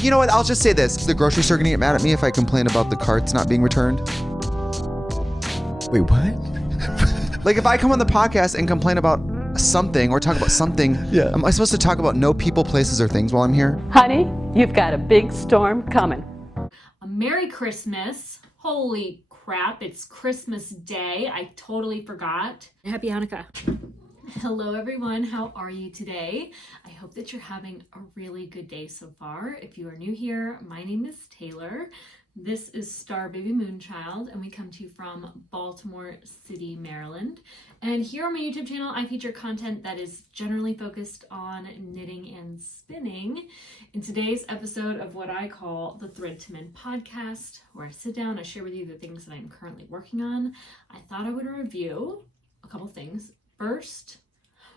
You know what? I'll just say this. Is the grocery store gonna get mad at me if I complain about the carts not being returned? Wait, what? Like if I come on the podcast and complain about something or talk about something, Yeah. am I supposed to talk about no people, places, or things while I'm here? Honey, you've got a big storm coming. A Merry Christmas. Holy crap, it's Christmas Day. I totally forgot. Happy Hanukkah. Hello everyone, how are you today? I hope that you're having a really good day so far. If you are new here, my name is Taylor. This is Star Baby Moonchild, and we come to you from Baltimore City, Maryland. And here on my YouTube channel, I feature content that is generally focused on knitting and spinning. In today's episode of what I call the Thread to Mend podcast, where I sit down, I share with you the things that I'm currently working on, I thought I would review a couple things. First,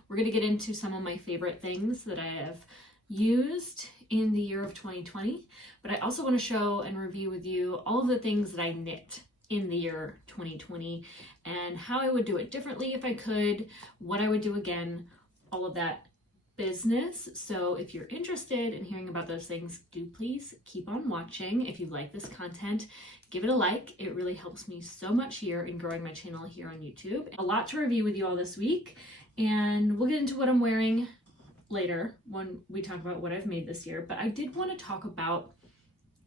we're going to get into some of my favorite things that I have used in the year of 2020, but I also want to show and review with you all of the things that I knit in the year 2020 and how I would do it differently if I could, what I would do again, all of that business. So if you're interested in hearing about those things, do please keep on watching. If you like this content, give it a like. It really helps me so much here in growing my channel here on YouTube. A lot to review with you all this week, and we'll get into what I'm wearing later when we talk about what I've made this year. But I did want to talk about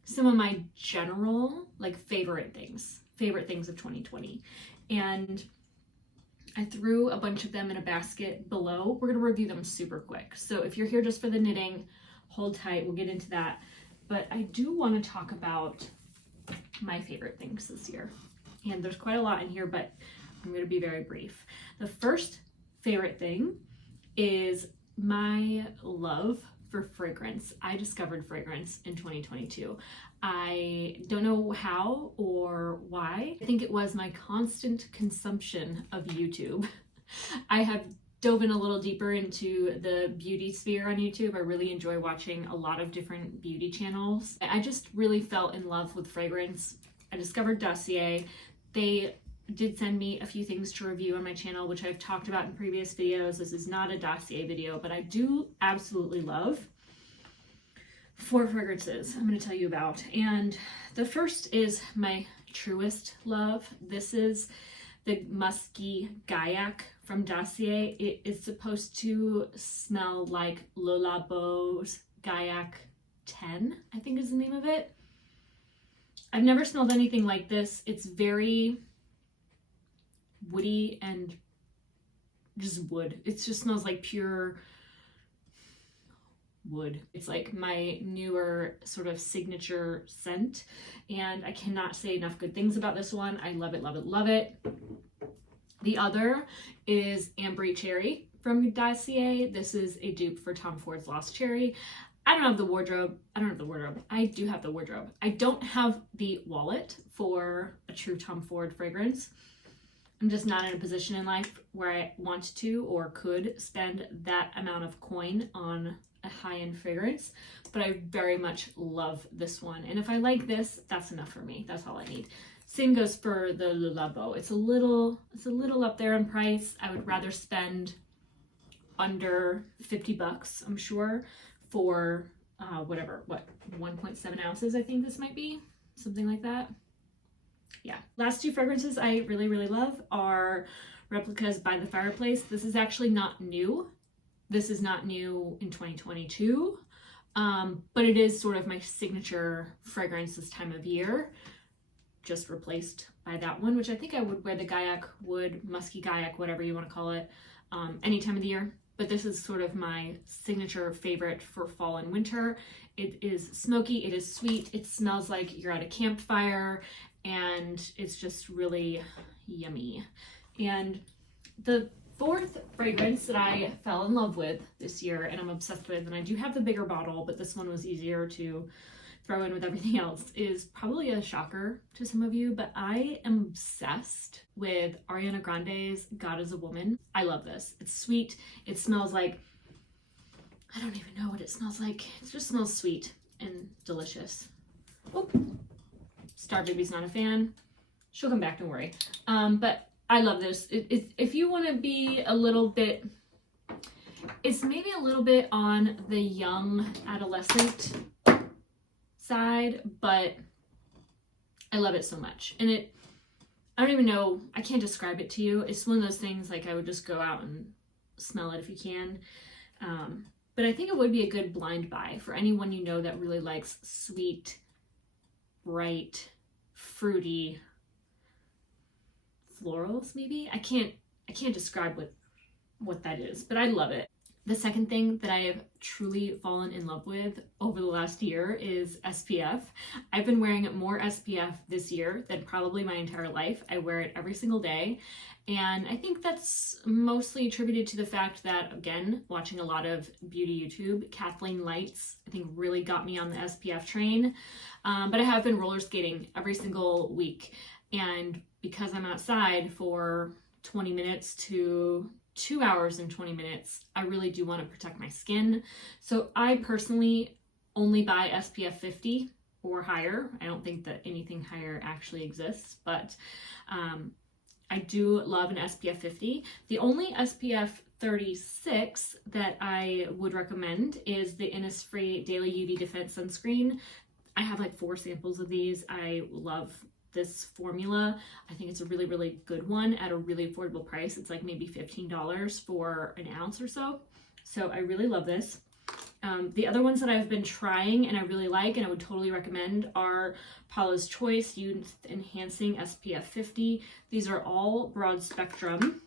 some of my general favorite things of 2020. And I threw a bunch of them in a basket below. We're going to review them super quick. So if you're here just for the knitting, hold tight, we'll get into that. But I do want to talk about my favorite things this year. And there's quite a lot in here, but I'm going to be very brief. The first favorite thing is my love for fragrance. I discovered fragrance in 2022. I don't know how or why. I think it was my constant consumption of YouTube. I have dove in a little deeper into the beauty sphere on YouTube. I really enjoy watching a lot of different beauty channels. I just really fell in love with fragrance. I discovered Dossier. They did send me a few things to review on my channel, which I've talked about in previous videos. This is not a Dossier video, but I do absolutely love 4 fragrances I'm going to tell you about. And the first is my truest love. This is the Musky Gaiac from Dossier. It is supposed to smell like Lola Beau's Gaiac 10, I think is the name of it. I've never smelled anything like this. It's very woody and just wood. It just smells like pure wood. It's like my newer sort of signature scent, and I cannot say enough good things about this one. I love it, love it, love it. The other is Ambry Cherry from Dossier. This is a dupe for Tom Ford's Lost Cherry. I don't have the wardrobe. I do have the wardrobe. I don't have the wallet for a true Tom Ford fragrance. I'm just not in a position in life where I want to or could spend that amount of coin on a high-end fragrance, but I very much love this one. And if I like this, that's enough for me. That's all I need. Same goes for the Le Labo. It's a little up there in price. I would rather spend under 50 bucks, I'm sure, for what 1.7 ounces I think this might be, something like that. Yeah. Last 2 fragrances I really, really love are Replicas by the Fireplace. This is actually not new. This is not new in 2022, but it is sort of my signature fragrance this time of year, just replaced by that one, which I think I would wear the Gaiac wood, Musky Gaiac, whatever you want to call it, any time of the year. But this is sort of my signature favorite for fall and winter. It is smoky, it is sweet, it smells like you're at a campfire, and it's just really yummy. And the 4th fragrance that I fell in love with this year and I'm obsessed with, and I do have the bigger bottle, but this one was easier to throw in with everything else, is probably a shocker to some of you, but I am obsessed with Ariana Grande's God is a Woman. I love this. It's sweet. It smells like, I don't even know what it smells like. It just smells sweet and delicious. Oh, Star Baby's not a fan. She'll come back, don't worry. But I love this. If you want to be a little bit, it's maybe a little bit on the young adolescent side, but I love it so much. And I don't even know, I can't describe it to you. It's one of those things like I would just go out and smell it if you can. But I think it would be a good blind buy for anyone you know that really likes sweet, bright, fruity florals, maybe. I can't describe what that is, but I love it. The second thing that I have truly fallen in love with over the last year is SPF. I've been wearing more SPF this year than probably my entire life. I wear it every single day. And I think that's mostly attributed to the fact that, again, watching a lot of beauty YouTube, Kathleen Lights, I think really got me on the SPF train. But I have been roller skating every single week. And because I'm outside for 20 minutes to 2 hours and 20 minutes, I really do want to protect my skin. So I personally only buy SPF 50 or higher. I don't think that anything higher actually exists, but I do love an SPF 50. The only SPF 36 that I would recommend is the Innisfree Daily UV Defense Sunscreen. I have like 4 samples of these. I love this formula. I think it's a really, really good one at a really affordable price. It's like maybe $15 for an ounce or so. So I really love this. The other ones that I've been trying and I really like and I would totally recommend are Paula's Choice Youth Enhancing SPF 50. These are all broad spectrum.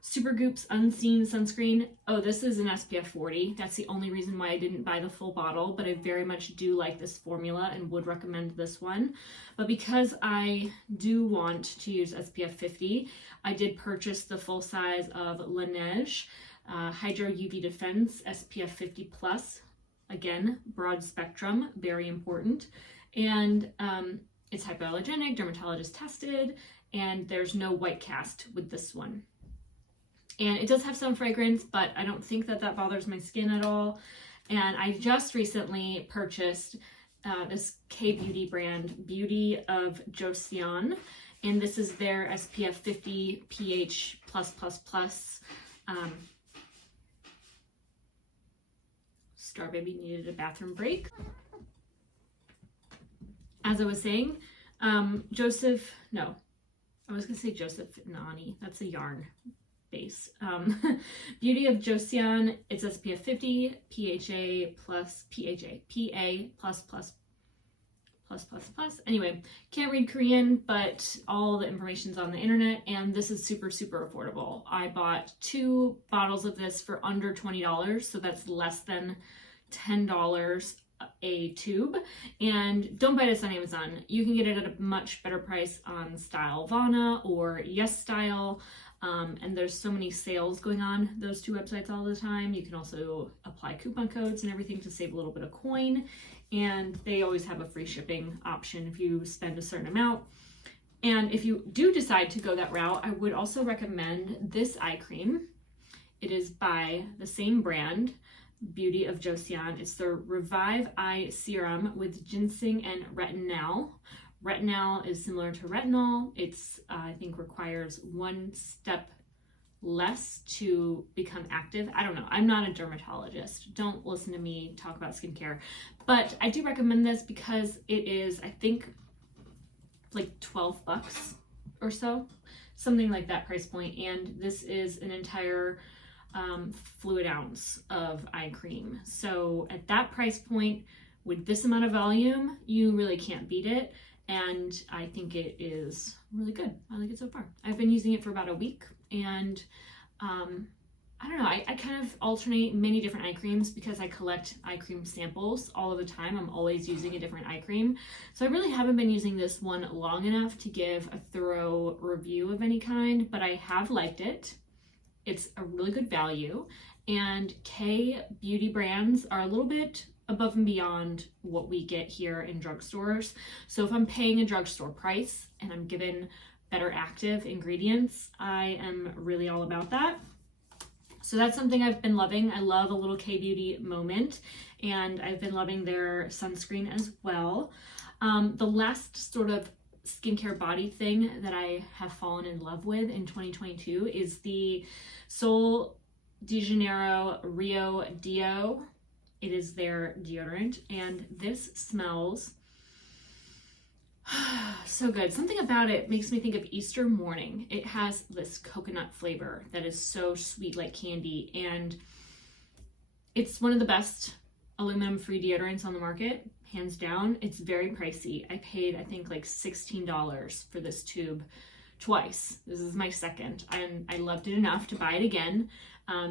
Supergoop's Unseen Sunscreen. Oh, this is an SPF 40. That's the only reason why I didn't buy the full bottle, but I very much do like this formula and would recommend this one. But because I do want to use SPF 50, I did purchase the full size of Laneige Hydro UV Defense SPF 50 Plus. Again, broad spectrum, very important. And it's hypoallergenic, dermatologist tested, and there's no white cast with this one. And it does have some fragrance, but I don't think that bothers my skin at all. And I just recently purchased this K-beauty brand, Beauty of Joseon. And this is their SPF 50 PH+++. Star Baby needed a bathroom break. As I was saying, Joseph Nani, that's a yarn base. Beauty of Joseon, it's SPF 50, PA++++++++++++++++++++++++++++++++++++++++++++++++++++++++++++++++++++++++++++++++++++++++++++++++++++++++++++++ and this is super, super affordable. I bought 2 bottles of this for under $20, so that's less than $10 a tube. And don't buy this on Amazon. You can get it at a much better price on Stylevarna or Yes Style. And there's so many sales going on those 2 websites all the time. You can also apply coupon codes and everything to save a little bit of coin. And they always have a free shipping option if you spend a certain amount. And if you do decide to go that route, I would also recommend this eye cream. It is by the same brand, Beauty of Joseon. It's the Revive Eye Serum with ginseng and retinol. Retinol is similar to retinol. It's, I think, requires 1 step less to become active. I don't know. I'm not a dermatologist. Don't listen to me talk about skincare. But I do recommend this because it is, I think, like $12 or so. Something like that price point. And this is an entire fluid ounce of eye cream. So at that price point, with this amount of volume, you really can't beat it. And I think it is really good. I like it so far. I've been using it for about a week, and I don't know, I kind of alternate many different eye creams because I collect eye cream samples all of the time. I'm always using a different eye cream. So I really haven't been using this one long enough to give a thorough review of any kind, but I have liked it. It's a really good value, and K beauty brands are a little bit above and beyond what we get here in drugstores. So if I'm paying a drugstore price and I'm given better active ingredients, I am really all about that. So that's something I've been loving. I love a little K-beauty moment, and I've been loving their sunscreen as well. The last sort of skincare body thing that I have fallen in love with in 2022 is the Sol de Janeiro Rio Dio It is their deodorant, and this smells so good. Something about it makes me think of Easter morning. It has this coconut flavor that is so sweet like candy, and it's one of the best aluminum-free deodorants on the market, hands down. It's very pricey. I paid, I think, like $16 for this tube twice. This is my second, and I loved it enough to buy it again.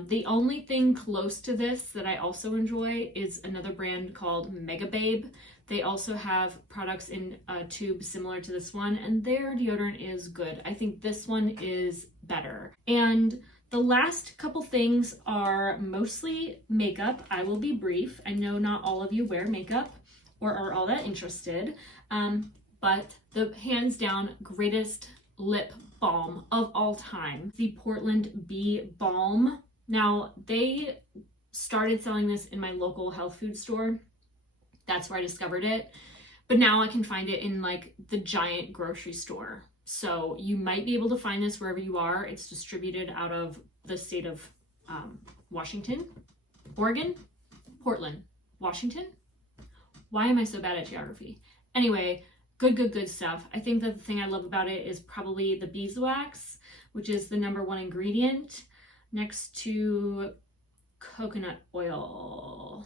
The only thing close to this that I also enjoy is another brand called Mega Babe. They also have products in a tube similar to this one, and their deodorant is good. I think this one is better. And the last couple things are mostly makeup. I will be brief. I know not all of you wear makeup or are all that interested, but the hands down greatest lip balm of all time, the Portland Bee Balm. Now, they started selling this in my local health food store. That's where I discovered it. But now I can find it in like the giant grocery store. So you might be able to find this wherever you are. It's distributed out of the state of Washington, Oregon, Portland, Washington. Why am I so bad at geography? Anyway, good stuff. I think that the thing I love about it is probably the beeswax, which is the #1 ingredient, next to coconut oil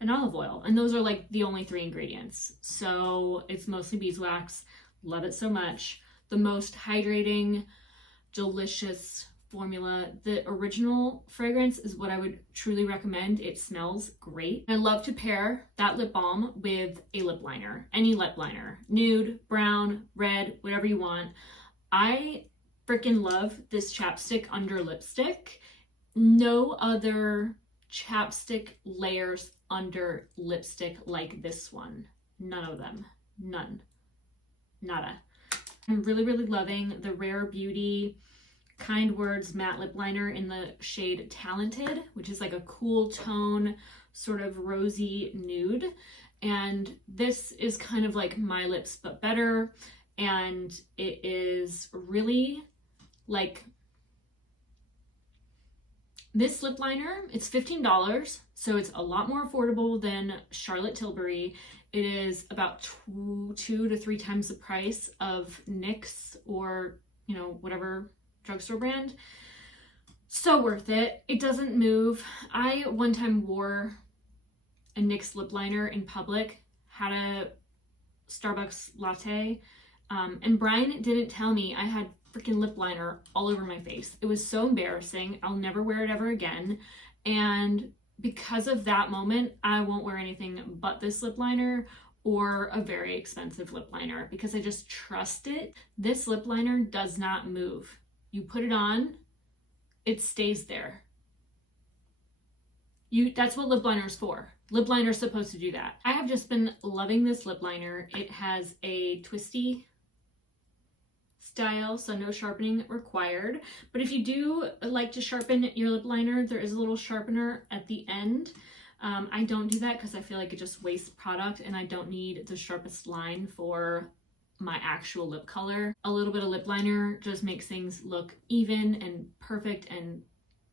and olive oil. And those are like the only 3 ingredients. So it's mostly beeswax. Love it so much. The most hydrating, delicious formula. The original fragrance is what I would truly recommend. It smells great. I love to pair that lip balm with a lip liner, any lip liner, nude, brown, red, whatever you want. I freaking love this chapstick under lipstick. No other chapstick layers under lipstick like this one. None of them. None. Nada. I'm really loving the Rare Beauty Kind Words matte lip liner in the shade Talented, which is like a cool tone, sort of rosy nude. And this is kind of like My Lips but better, and it is really like this lip liner. It's $15, so it's a lot more affordable than Charlotte Tilbury. It is about 2 to 3 times the price of NYX or, you know, whatever drugstore brand. So worth it. It doesn't move. I one time wore a NYX lip liner in public, had a Starbucks latte, and Brian didn't tell me I had freaking lip liner all over my face. It was so embarrassing. I'll never wear it ever again. And because of that moment, I won't wear anything but this lip liner or a very expensive lip liner because I just trust it. This lip liner does not move. You put it on, it stays there. That's what lip liner is for. Lip liner is supposed to do that. I have just been loving this lip liner. It has a twisty style, so no sharpening required. But if you do like to sharpen your lip liner, there is a little sharpener at the end. I don't do that because I feel like it just wastes product and I don't need the sharpest line for my actual lip color. A little bit of lip liner just makes things look even and perfect and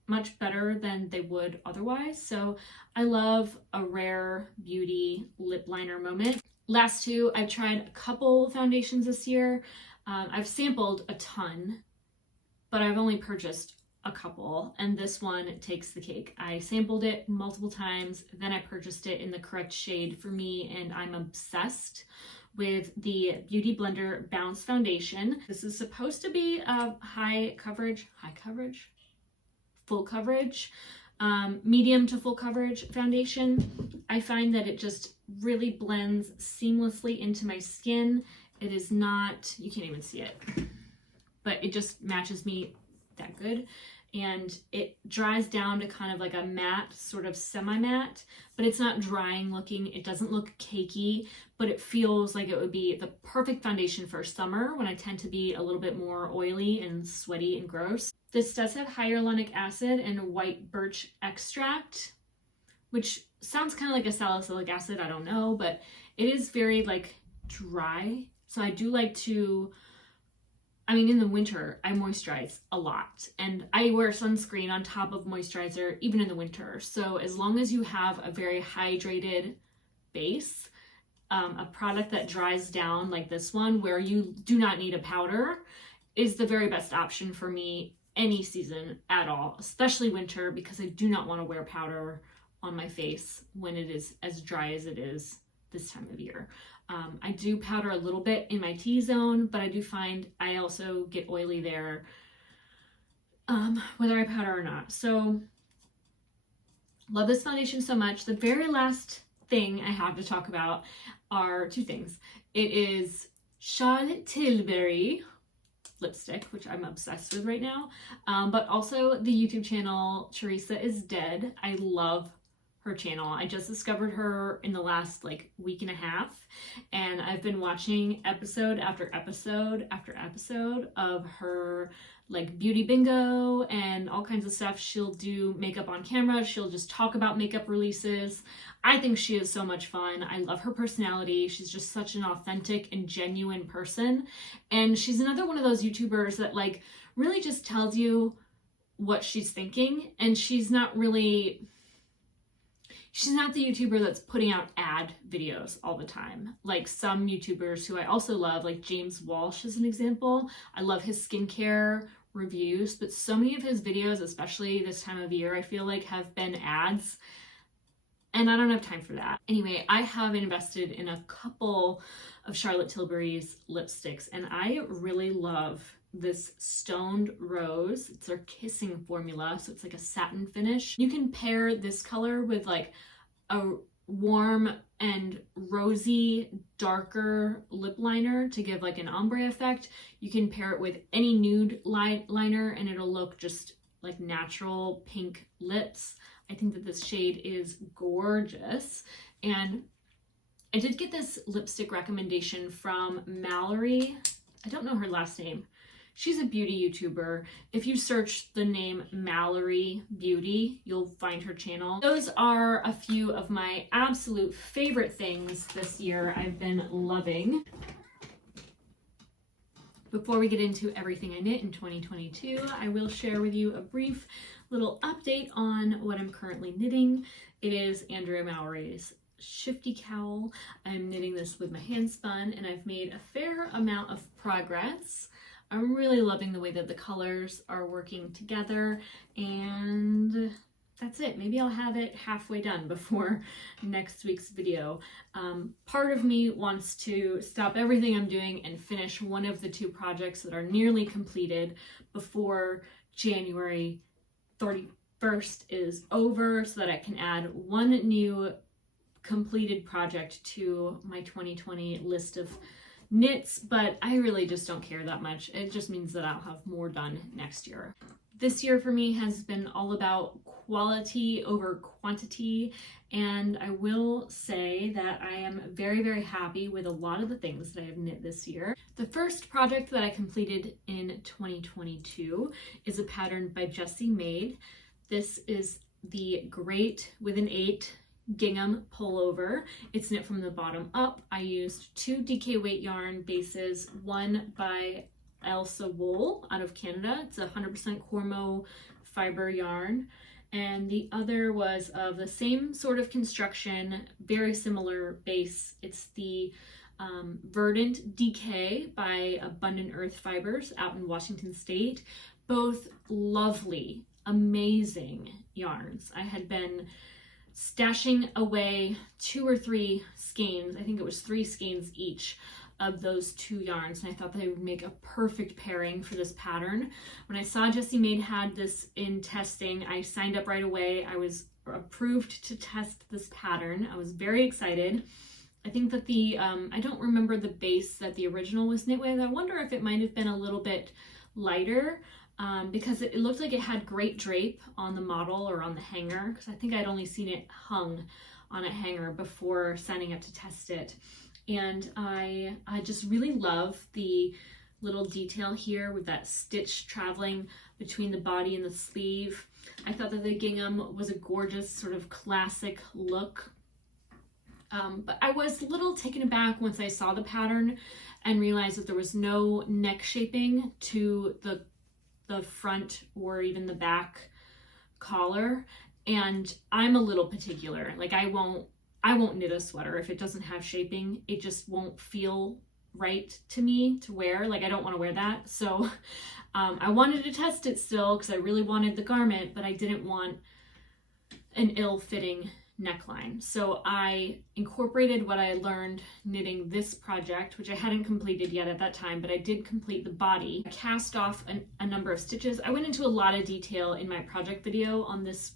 much better than they would otherwise. So I love a Rare Beauty lip liner moment. Last 2, I've tried a couple foundations this year. I've sampled a ton, but I've only purchased a couple, and this one takes the cake. I sampled it multiple times, then I purchased it in the correct shade for me, and I'm obsessed with the Beauty Blender Bounce Foundation. This is supposed to be a full coverage, medium to full coverage foundation. I find that it just really blends seamlessly into my skin. It is not, you can't even see it, but it just matches me that good. And it dries down to kind of like a matte, sort of semi-matte, but it's not drying looking. It doesn't look cakey, but it feels like it would be the perfect foundation for summer when I tend to be a little bit more oily and sweaty and gross. This does have hyaluronic acid and white birch extract, which sounds kind of like a salicylic acid, I don't know, but it is very like dry. So I do like to I mean, in the winter, I moisturize a lot, and I wear sunscreen on top of moisturizer even in the winter. So as long as you have a very hydrated base, a product that dries down like this one, where you do not need a powder, is the very best option for me any season at all, especially winter, because I do not want to wear powder on my face when it is as dry as it is this time of year. I do powder a little bit in my T-zone, but I do find I also get oily there, whether I powder or not. So love this foundation so much. The very last thing I have to talk about are two things. It is Charlotte Tilbury lipstick, which I'm obsessed with right now, but also the YouTube channel Teresa is Dead. I love her channel. I just discovered her in the last like week and a half, and I've been watching episode after episode after episode of her like beauty bingo and all kinds of stuff. She'll do makeup on camera. She'll just talk about makeup releases. I think she is so much fun. I love her personality. She's just such an authentic and genuine person. And she's another one of those YouTubers that like really just tells you what she's thinking. And she's not the YouTuber that's putting out ad videos all the time. Like some YouTubers who I also love, like James Walsh is an example. I love his skincare reviews, but so many of his videos, especially this time of year, I feel like have been ads. And I don't have time for that. Anyway, I have invested in a couple of Charlotte Tilbury's lipsticks, and I really love this Stoned Rose. It's their kissing formula, so it's like a satin finish. You can pair this color with like a warm and rosy, darker lip liner to give like an ombre effect. You can pair it with any nude liner and it'll look just like natural pink lips. I think that this shade is gorgeous. And I did get this lipstick recommendation from Mallory. I don't know her last name. She's a beauty YouTuber. If you search the name Mallory Beauty, you'll find her channel. Those are a few of my absolute favorite things this year I've been loving. Before we get into everything I knit in 2022, I will share with you a brief little update on what I'm currently knitting. It is Andrea Mallory's Shifty Cowl. I'm knitting this with my hand spun, and I've made a fair amount of progress. I'm really loving the way that the colors are working together, and that's it. Maybe I'll have it halfway done before next week's video. Part of me wants to stop everything I'm doing and finish one of the two projects that are nearly completed before January 31st is over, so that I can add one new completed project to my 2020 list of knits, but I really just don't care that much. It just means that I'll have more done next year. This year for me has been all about quality over quantity, and I will say that I am very, very happy with a lot of the things that I have knit this year. The first project that I completed in 2022 is a pattern by Jessie Made. This is the Great with an 8 gingham pullover. It's knit from the bottom up. I used 2 DK weight yarn bases, one by Elsa Wool out of Canada. It's 100% Cormo fiber yarn, and the other was of the same sort of construction, very similar base. It's the Verdant DK by Abundant Earth Fibers out in Washington State. Both lovely, amazing yarns. I had been stashing away 2 or 3 skeins. I think it was 3 skeins each of those 2 yarns, and I thought they would make a perfect pairing for this pattern. When I saw Jessie Made had this in testing, I signed up right away. I was approved to test this pattern. I was very excited. I think that the, I don't remember the base that the original was knit with. I wonder if it might have been a little bit lighter, because it looked like it had great drape on the model or on the hanger, because I think I'd only seen it hung on a hanger before signing up to test it. And I just really love the little detail here with that stitch traveling between the body and the sleeve. I thought that the gingham was a gorgeous sort of classic look. But I was a little taken aback once I saw the pattern and realized that there was no neck shaping to the front or even the back collar. And I'm a little particular. Like I won't knit a sweater if it doesn't have shaping. It just won't feel right to me to wear. Like I don't want to wear that. So I wanted to test it still because I really wanted the garment, but I didn't want an ill-fitting neckline. So I incorporated what I learned knitting this project, which I hadn't completed yet at that time, but I did complete the body. I cast off a number of stitches. I went into a lot of detail in my project video on this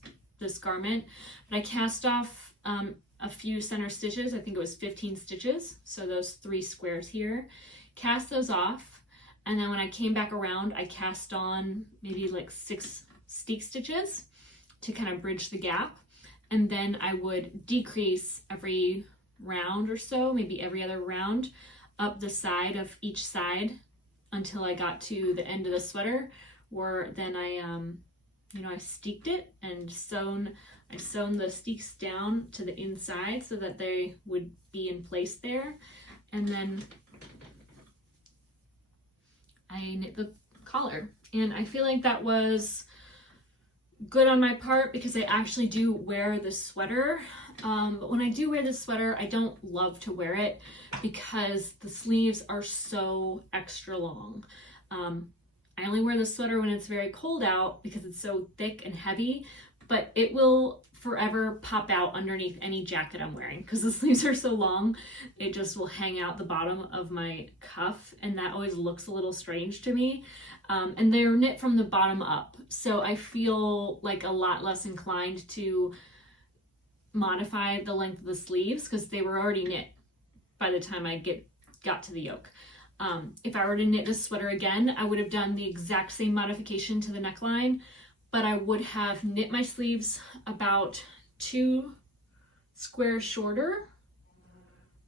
garment, but I cast off a few center stitches. I think it was 15 stitches. So those 3 squares here, cast those off. And then when I came back around, I cast on maybe like 6 steek stitches to kind of bridge the gap. And then I would decrease every round or so, maybe every other round, up the side of each side until I got to the end of the sweater, where then I steeked it and I sewn the steeks down to the inside so that they would be in place there. And then I knit the collar. And I feel like that was good on my part because I actually do wear the sweater. But when I do wear the sweater, I don't love to wear it because the sleeves are so extra long. I only wear the sweater when it's very cold out because it's so thick and heavy, but it will forever pop out underneath any jacket I'm wearing because the sleeves are so long. It just will hang out the bottom of my cuff, and that always looks a little strange to me. And they're knit from the bottom up, so I feel like a lot less inclined to modify the length of the sleeves because they were already knit by the time I got to the yoke. If I were to knit this sweater again, I would have done the exact same modification to the neckline, but I would have knit my sleeves about 2 squares shorter.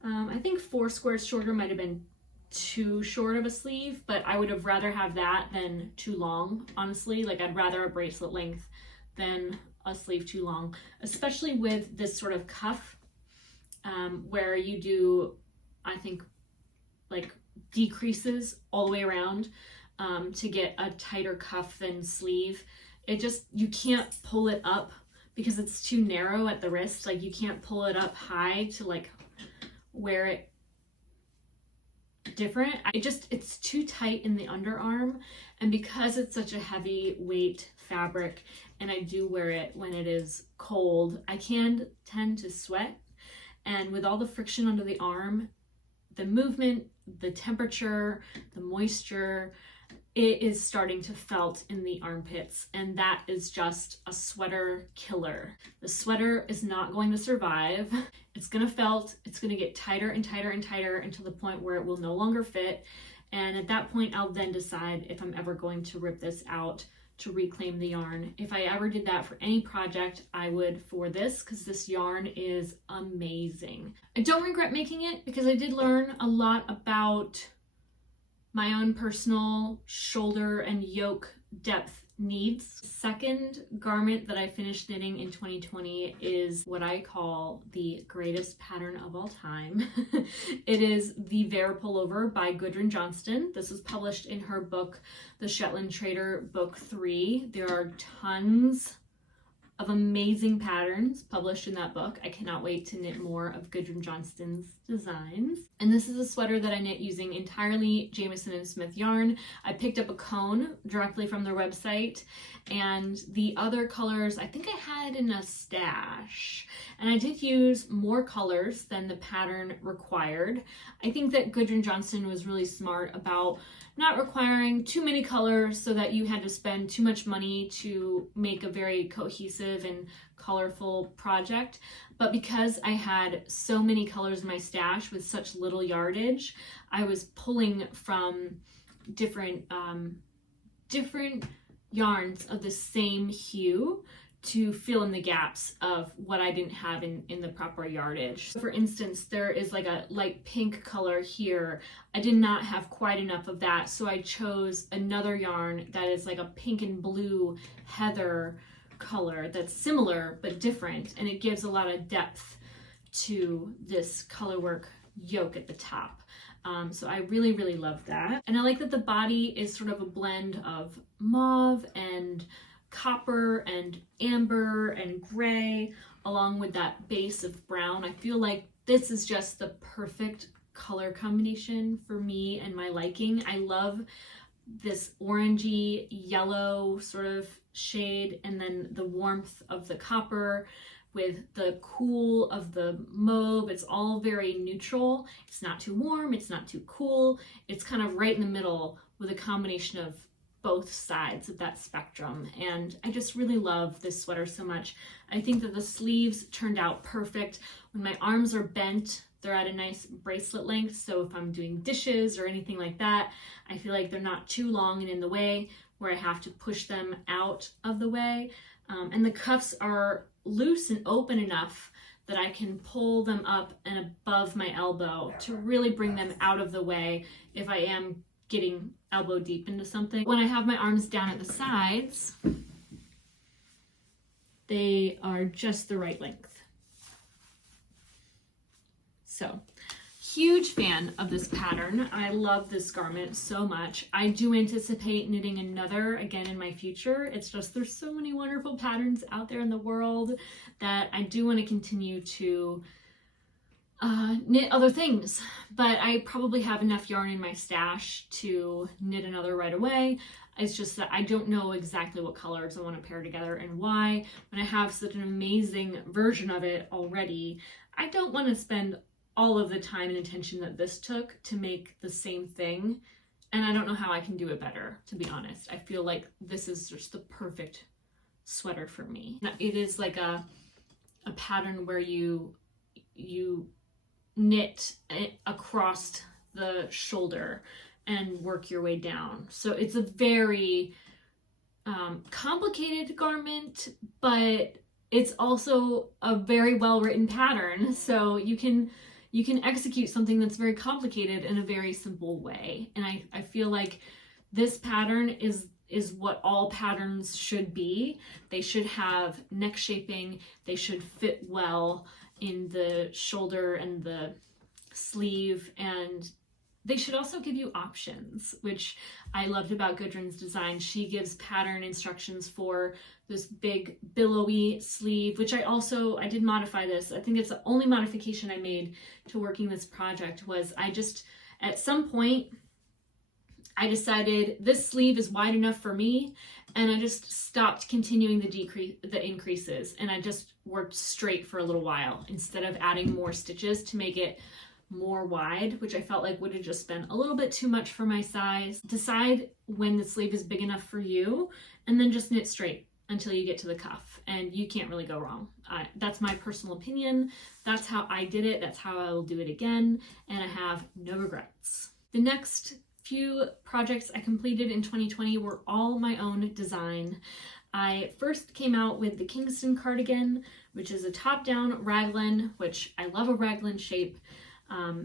I think 4 squares shorter might have been too short of a sleeve, but I would have rather have that than too long, honestly. Like I'd rather a bracelet length than a sleeve too long, especially with this sort of cuff where you do, I think, like decreases all the way around to get a tighter cuff than sleeve. You can't pull it up because it's too narrow at the wrist. Like you can't pull it up high to like wear it different. It's too tight in the underarm, and because it's such a heavy weight fabric and I do wear it when it is cold, I can tend to sweat, and with all the friction under the arm, the movement, the temperature, the moisture, it is starting to felt in the armpits, and that is just a sweater killer. The sweater is not going to survive. It's gonna felt, it's gonna get tighter and tighter and tighter until the point where it will no longer fit. And at that point, I'll then decide if I'm ever going to rip this out to reclaim the yarn. If I ever did that for any project, I would for this, because this yarn is amazing. I don't regret making it because I did learn a lot about my own personal shoulder and yoke depth needs. Second garment that I finished knitting in 2020 is what I call the greatest pattern of all time. It is the Bear Pullover by Gudrun Johnston. This was published in her book, The Shetland Trader Book 3. There are tons of amazing patterns published in that book. I cannot wait to knit more of Gudrun Johnston's designs. And this is a sweater that I knit using entirely Jamieson & Smith yarn. I picked up a cone directly from their website, and the other colors I think I had in a stash. And I did use more colors than the pattern required. I think that Gudrun Johnston was really smart about not requiring too many colors so that you had to spend too much money to make a very cohesive and colorful project. But because I had so many colors in my stash with such little yardage, I was pulling from different yarns of the same hue to fill in the gaps of what I didn't have in the proper yardage. For instance, there is like a light pink color here. I did not have quite enough of that, so I chose another yarn that is like a pink and blue heather color that's similar but different, and it gives a lot of depth to this colorwork yoke at the top. So I really, really love that. And I like that the body is sort of a blend of mauve and copper and amber and gray, along with that base of brown. I feel like this is just the perfect color combination for me and my liking. I love this orangey yellow sort of shade, and then the warmth of the copper with the cool of the mauve. It's all very neutral. It's not too warm, it's not too cool. It's kind of right in the middle with a combination of both sides of that spectrum. And I just really love this sweater so much. I think that the sleeves turned out perfect. When my arms are bent, they're at a nice bracelet length. So if I'm doing dishes or anything like that, I feel like they're not too long and in the way where I have to push them out of the way. And the cuffs are loose and open enough that I can pull them up and above my elbow to really bring them out of the way if I am getting elbow deep into something. When I have my arms down at the sides, they are just the right length. So, huge fan of this pattern. I love this garment so much. I do anticipate knitting another again in my future. It's just there's so many wonderful patterns out there in the world that I do want to continue to knit other things, but I probably have enough yarn in my stash to knit another right away. It's just that I don't know exactly what colors I want to pair together and why. When I have such an amazing version of it already, I don't want to spend all of the time and attention that this took to make the same thing. And I don't know how I can do it better, to be honest. I feel like this is just the perfect sweater for me. It is like a pattern where you knit it across the shoulder and work your way down. So it's a very complicated garment, but it's also a very well-written pattern. So you can execute something that's very complicated in a very simple way. And I feel like this pattern is what all patterns should be. They should have neck shaping, they should fit well in the shoulder and the sleeve, and they should also give you options, which I loved about Gudrun's design. She gives pattern instructions for this big billowy sleeve, which I did modify this. I think it's the only modification I made to working this project was at some point, I decided this sleeve is wide enough for me, and I just stopped continuing the increases, and I just worked straight for a little while instead of adding more stitches to make it more wide, which I felt like would have just been a little bit too much for my size. Decide when the sleeve is big enough for you, and then just knit straight until you get to the cuff, and you can't really go wrong. That's my personal opinion. That's how I did it. That's how I will do it again, and I have no regrets. The next few projects I completed in 2020 were all my own design. I first came out with the Kingston cardigan, which is a top-down raglan, which I love a raglan shape.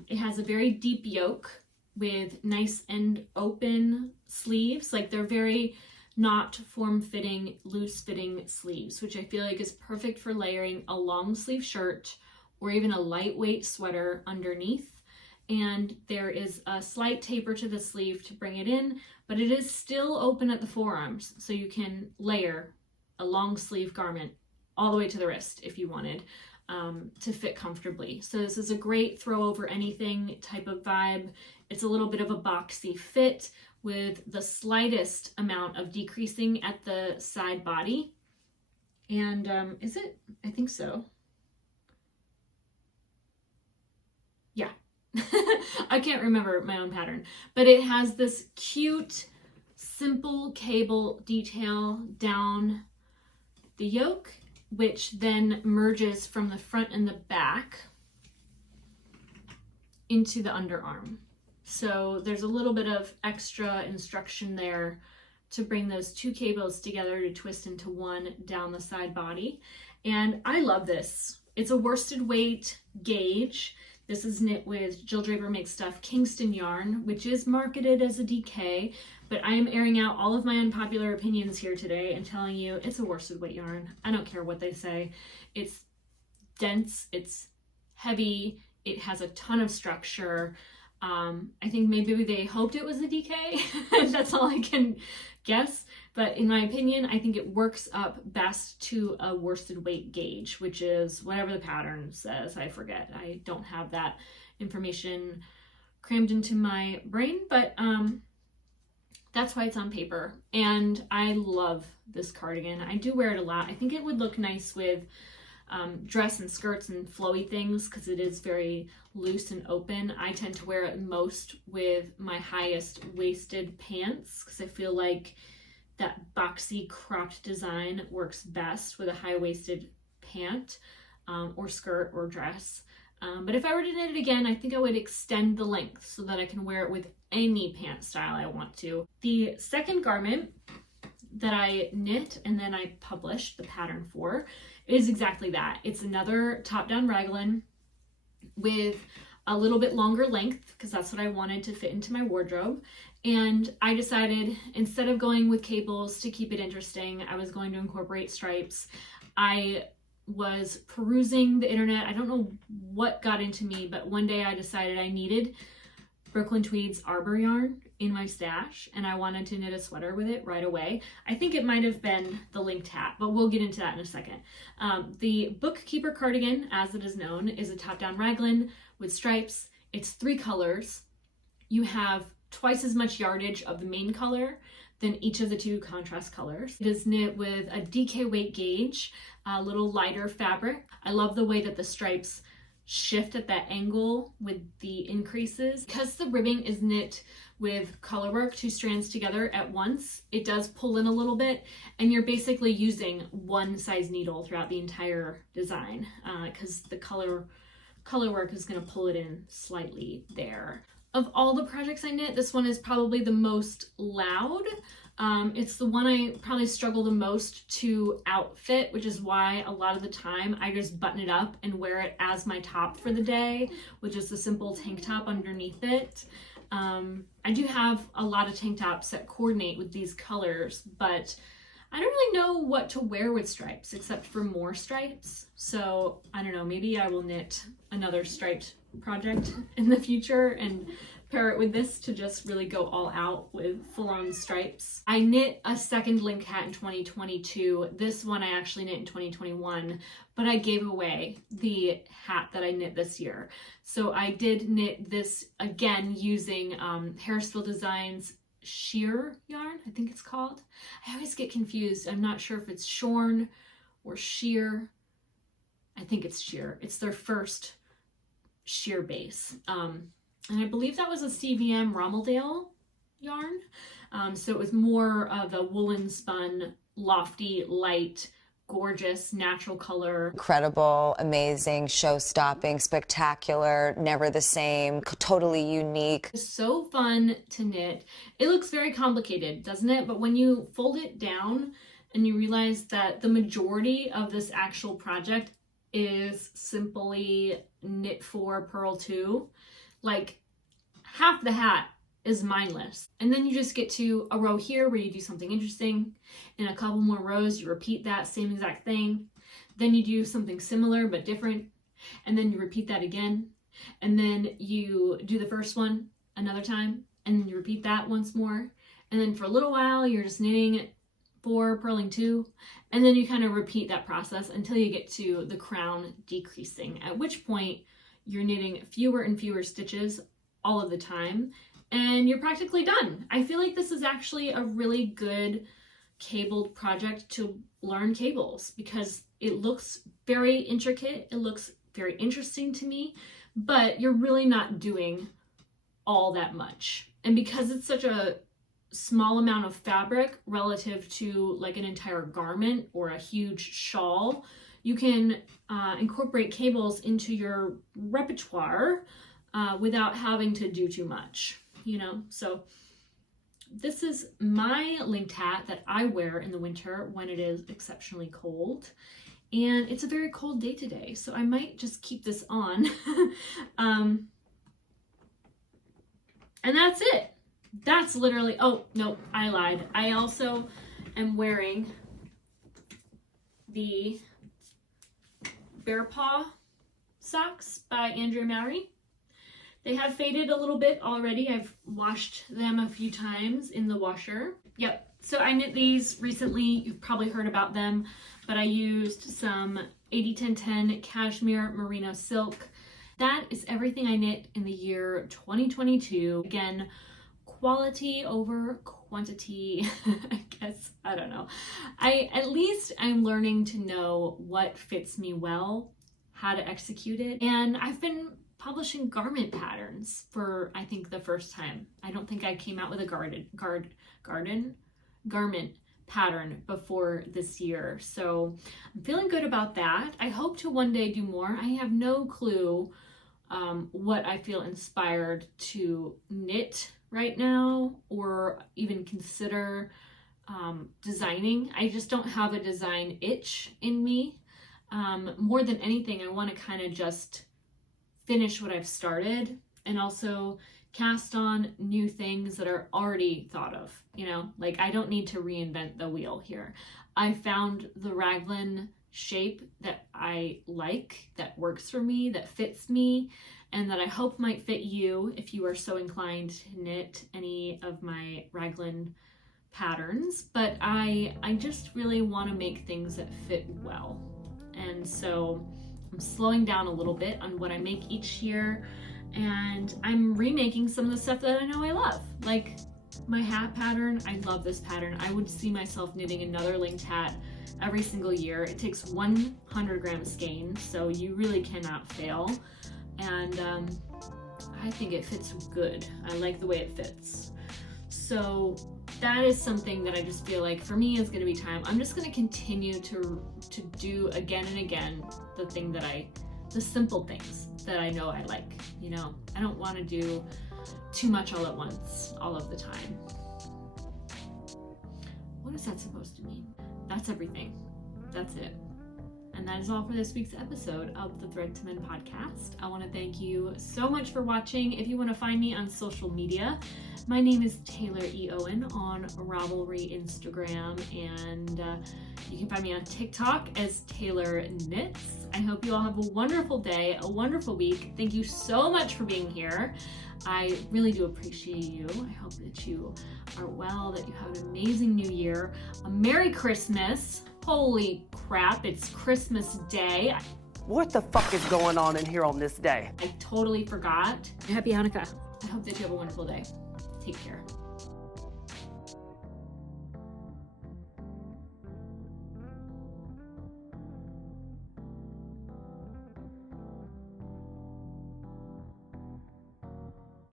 It has a very deep yoke with nice and open sleeves. Like they're very not form-fitting, loose-fitting sleeves, which I feel like is perfect for layering a long sleeve shirt or even a lightweight sweater underneath. And there is a slight taper to the sleeve to bring it in, but it is still open at the forearms, so you can layer a long sleeve garment all the way to the wrist if you wanted to fit comfortably. So this is a great throw over anything type of vibe. It's a little bit of a boxy fit with the slightest amount of decreasing at the side body. And is it? I think so. Yeah. I can't remember my own pattern, but it has this cute, simple cable detail down the yoke, which then merges from the front and the back into the underarm. So there's a little bit of extra instruction there to bring those two cables together to twist into one down the side body. And I love this. It's a worsted weight gauge. This is knit with Jill Draper Makes Stuff Kingston yarn, which is marketed as a DK, but I am airing out all of my unpopular opinions here today and telling you it's a worsted weight yarn. I don't care what they say. It's dense, it's heavy. It has a ton of structure. I think maybe they hoped it was a DK. That's all I can guess. But in my opinion, I think it works up best to a worsted weight gauge, which is whatever the pattern says. I forget. I don't have that information crammed into my brain, but that's why it's on paper. And I love this cardigan. I do wear it a lot. I think it would look nice with dress and skirts and flowy things because it is very loose and open. I tend to wear it most with my highest waisted pants because I feel like that boxy cropped design works best with a high-waisted pant or skirt or dress. But if I were to knit it again, I think I would extend the length so that I can wear it with any pant style I want to. The second garment that I knit and then I published the pattern for is exactly that. It's another top-down raglan with a little bit longer length because that's what I wanted to fit into my wardrobe. And I decided instead of going with cables to keep it interesting, I was going to incorporate stripes. I was perusing the internet. I don't know what got into me, but one day I decided I needed Brooklyn Tweed's Arbor yarn in my stash and I wanted to knit a sweater with it right away. I think it might have been the linked hat, but we'll get into that in a second. The Bookkeeper cardigan, as it is known, is a top-down raglan with stripes. It's 3 colors. You have twice as much yardage of the main color than each of the 2 contrast colors. It is knit with a DK weight gauge, a little lighter fabric. I love the way that the stripes shift at that angle with the increases. Because the ribbing is knit with color work, 2 strands together at once, it does pull in a little bit and you're basically using one size needle throughout the entire design because the color work is going to pull it in slightly there. Of all the projects I knit, this one is probably the most loud. It's the one I probably struggle the most to outfit, which is why a lot of the time I just button it up and wear it as my top for the day with just a simple tank top underneath it. I do have a lot of tank tops that coordinate with these colors, but I don't really know what to wear with stripes except for more stripes. So I don't know, maybe I will knit another striped project in the future and pair it with this to just really go all out with full-on stripes. I knit a second link hat in 2022. This one I actually knit in 2021, but I gave away the hat that I knit this year. So I did knit this again using Harrisville Designs sheer yarn, I think it's called. I always get confused. I'm not sure if it's shorn or sheer. I think it's sheer. It's their first sheer base. And I believe that was a CVM Rommeldale yarn. So it was more of a woolen spun, lofty, light, gorgeous, natural color. Incredible, amazing, show-stopping, spectacular, never the same, totally unique. So fun to knit. It looks very complicated, doesn't it? But when you fold it down and you realize that the majority of this actual project is simply knit 4, purl 2, like half the hat is mindless. And then you just get to a row here where you do something interesting. In a couple more rows, you repeat that same exact thing. Then you do something similar but different. And then you repeat that again. And then you do the first one another time. And then you repeat that once more. And then for a little while, you're just knitting 4, purling 2. And then you kind of repeat that process until you get to the crown decreasing, at which point you're knitting fewer and fewer stitches all of the time. And you're practically done. I feel like this is actually a really good cabled project to learn cables because it looks very intricate. It looks very interesting to me, but you're really not doing all that much. And because it's such a small amount of fabric relative to like an entire garment or a huge shawl, you can incorporate cables into your repertoire without having to do too much. You know, so this is my linked hat that I wear in the winter when it is exceptionally cold, and it's a very cold day today, so I might just keep this on. And that's it. That's literally, oh no, I lied. I also am wearing the Bear Paw socks by Andrea Mowry. They have faded a little bit already. I've washed them a few times in the washer. Yep, so I knit these recently. You've probably heard about them, but I used some 80-10-10 cashmere merino silk. That is everything I knit in the year 2022. Again, quality over quantity, I guess. I don't know. At least I'm learning to know what fits me well, how to execute it. And I've been publishing garment patterns for, I think, the first time. I don't think I came out with a garment pattern before this year. So I'm feeling good about that. I hope to one day do more. I have no clue what I feel inspired to knit right now or even consider designing. I just don't have a design itch in me. More than anything, I want to kind of just finish what I've started and also cast on new things that are already thought of, you know, like I don't need to reinvent the wheel here. I found the raglan shape that I like, that works for me, that fits me, and that I hope might fit you if you are so inclined to knit any of my raglan patterns. But I just really want to make things that fit well. And so I'm slowing down a little bit on what I make each year, and I'm remaking some of the stuff that I know I love. Like my hat pattern, I love this pattern. I would see myself knitting another linked hat every single year. It takes 100 gram skein, so you really cannot fail. And I think it fits good. I like the way it fits. So that is something that I just feel like for me is going to be time. I'm just going to continue to do again and again the simple things that I know I like. You know, I don't want to do too much all at once, all of the time. What is that supposed to mean? That's everything. That's it. And that is all for this week's episode of the Thread to Mend podcast. I want to thank you so much for watching. If you want to find me on social media, my name is Taylor E. Owen on Ravelry Instagram, and you can find me on TikTok as Taylor Knits. I hope you all have a wonderful day, a wonderful week. Thank you so much for being here. I really do appreciate you. I hope that you are well, that you have an amazing new year. A Merry Christmas. Holy crap, it's Christmas Day. What the fuck is going on in here on this day? I totally forgot. Happy Hanukkah. I hope that you have a wonderful day. Take care.